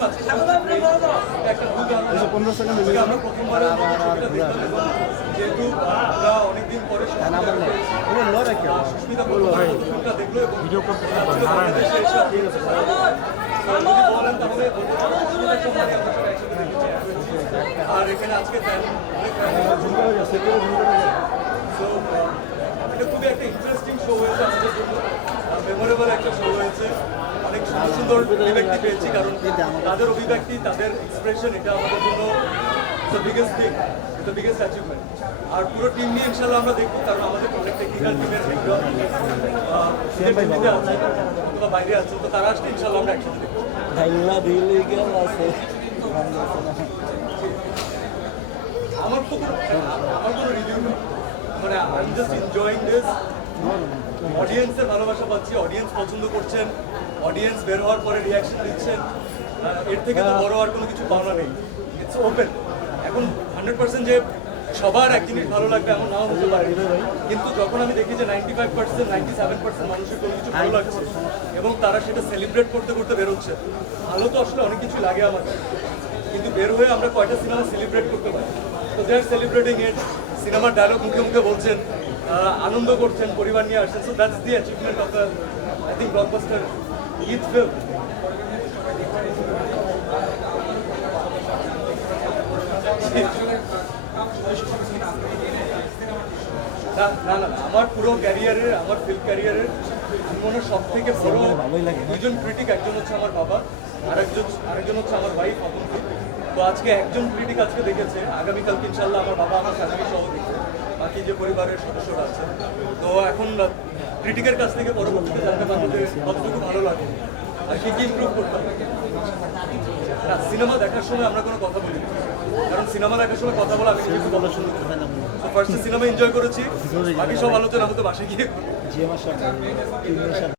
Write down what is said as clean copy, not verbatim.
15 second আমরা প্রথমবারের মতো ছবিটা দেখলাম এবং যেহেতু আমরা অনেকদিন পরে সুস্মিতা ছবিটা দেখলো এবং ভিডিও করতে বাংলাদেশে এসে যদি বলেন তাহলে সুস্মিতার সম্মানে আমরা সবাই একসাথে দেখেছি। আর এখানে আজকে সো এটা খুবই একটা ইন্টারেস্টিং শো হয়েছে আমাদের জন্য, মেমোরেবল একটা শো হয়েছে। অনেক সুন্দর সুন্দর অভিব্যক্তি পেয়েছি, কারণ তাদের অভিব্যক্তি, তাদের এক্সপ্রেশন, এটা আমাদের জন্য the biggest thing, the biggest achievement. আর পুরো টিম নিয়ে ইনশাল্লাহ আমরা দেখবো, কারণ আমাদের অনেক টেকনিক্যাল টিমের একজন দিল্লিতে আছে অথবা বাইরে আছে, তো তারা আসলে ইনশাল্লাহ আমরা একসাথে দেখবো। আমার কোনো রিভিউ নেই, মানে I am just enjoying this. অডিয়েন্সের ভালোবাসা পাচ্ছি, অডিয়েন্স পছন্দ করছেন, অডিয়েন্স বের হওয়ার পরে রিয়াকশন দিচ্ছেন, এর থেকে তো বড় আর কোনো কিছু পাওনা নেই। It's open. এখন 100% যে সবার এক জিনিস ভালো লাগবে এমন নাও হতে পারে, কিন্তু যখন আমি দেখি যে 95%, 97% মানুষের কোনো কিছু ভালো লাগছে এবং তারা সেটা সেলিব্রেট করতে করতে বেরোচ্ছে, ভালো তো আসলে অনেক কিছু লাগে আমাদের, কিন্তু বের হয়ে আমরা কয়টা সিনেমা সেলিব্রেট করতে পারি? তো দে আর সেলিব্রেটিং ইট। সিনেমার ডায়লগ মুখে মুখে বলছেন, আনন্দ করছেন, পরিবার নিয়ে আসছেন। So that's the achievement of the I think blockbuster Eid film. না না না, আমার পুরো ক্যারিয়ারের, আমার ফিল্ম ক্যারিয়ারের আমি মনে হয় সব থেকে বড় দুজন ক্রিটিক, একজন হচ্ছে আমার বাবা, আরেকজন হচ্ছে আমার ওয়াইফ অবন্তী। তো আজকে একজন ক্রিটিক আজকে দেখেছে, আগামীকালকে ইনশাল্লাহ আমার বাবা, আমার ফ্যামিলি সহ দেখবে, বাকি যে পরিবারের সদস্যরা আছে। তো এখন ক্রিটিকের কাছ থেকে পরবর্তীতে জানতে পারবো যে কতটুকু ভালো লাগে আর কি কি ইমপ্রুভ করতে হবে। না, সিনেমা দেখার সময় আমরা কোনো কথা বলি না, কারণ সিনেমা দেখার সময় কথা বলা আমি কিছু বলা শুরু করি। তো ফার্স্টে সিনেমা এনজয় করেছি, বাকি সব আলোচনা হতো বাসায় গিয়ে।